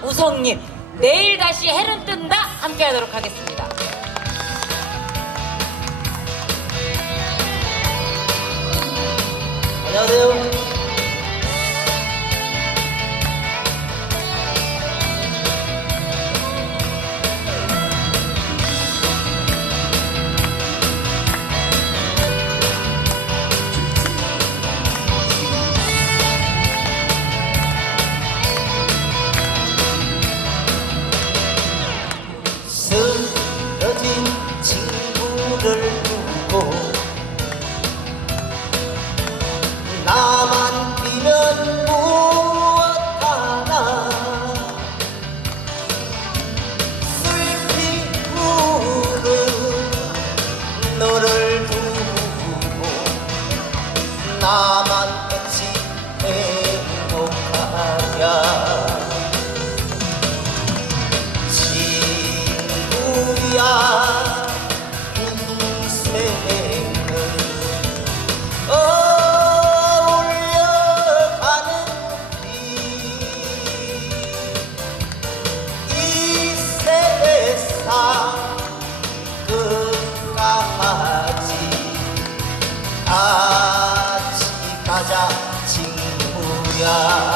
박우성님 내일 다시 해는 뜬다 함께 하도록 하겠습니다. 안녕하세요. 나만 어찌 행복하랴 친구야 인생은 어울려가는 길이 세상 끝까지. 같 친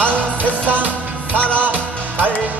한 세상 살아갈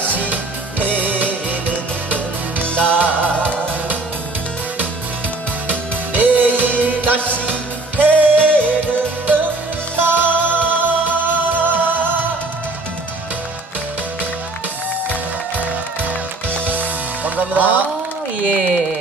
다시 해는 뜬다 매일 다시 감사합니다. 아, 예.